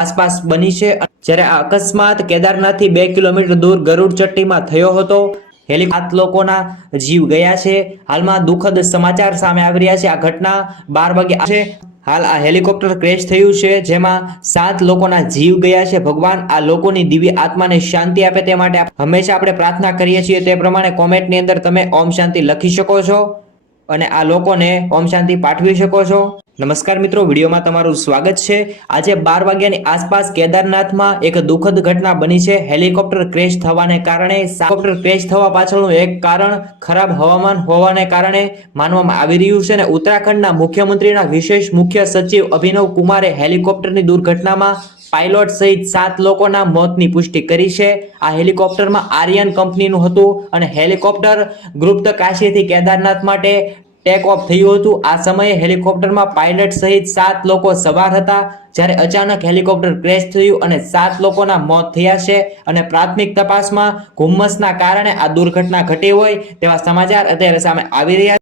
આસપાસ બની છે। જ્યારે આ અકસ્માત કેદારનાથથી 2 કિલોમીટર દૂર ગરુડ ચટ્ટીમાં થયો હતો। 7 લોકોના જીવ ગયા છે। હાલમાં દુઃખદ સમાચાર સામે આવી રહ્યા છે। આ ઘટના 12 વાગે છે। હાલ આ હેલિકોપ્ટર ક્રેશ થયું છે, જેમાં 7 લોકોના જીવ ગયા છે। ભગવાન આ લોકોની દિવ્ય આત્માને શાંતિ આપે તે માટે હંમેશા આપણે પ્રાર્થના કરીએ છીએ। તે પ્રમાણે કોમેન્ટની અંદર તમે ઓમ શાંતિ લખી શકો છો અને આ લોકોને ઓમ શાંતિ પાઠવી શકો છો। નમસ્કાર મિત્રો, વિડીયોમાં તમારું સ્વાગત છે। આજે 12 વાગ્યાની આસપાસ કેદારનાથમાં એક દુઃખદ ઘટના બની છે। હેલિકોપ્ટર ક્રેશ થવાને કારણે હેલિકોપ્ટર ક્રેશ થવા પાછળનું એક કારણ ખરાબ હવામાન હોવાને કારણે માનવામાં આવી રહ્યું છે। અને ઉત્તરાખંડના મુખ્યમંત્રીના વિશેષ મુખ્ય સચિવ અભિનવ કુમારે હેલિકોપ્ટરની દુર્ઘટનામાં પાયલોટ સહિત 7 લોકોના મોતની પુષ્ટિ કરી છે। આ હેલિકોપ્ટરમાં આર્યન કંપનીનું હતું અને હેલિકોપ્ટર ગુપ્તકાશીથી કેદારનાથ માટે ટેક ઓફ થયું હતું। આ સમયે હેલિકોપ્ટરમાં પાયલટ સહિત 7 લોકો સવાર હતા, જ્યારે અચાનક હેલિકોપ્ટર ક્રેશ થયું અને 7 લોકોના મોત થયા છે। અને પ્રાથમિક તપાસમાં ધુમ્મસના કારણે આ દુર્ઘટના ઘટી હોય તેવા સમાચાર અત્યારે સામે આવી રહ્યા છે।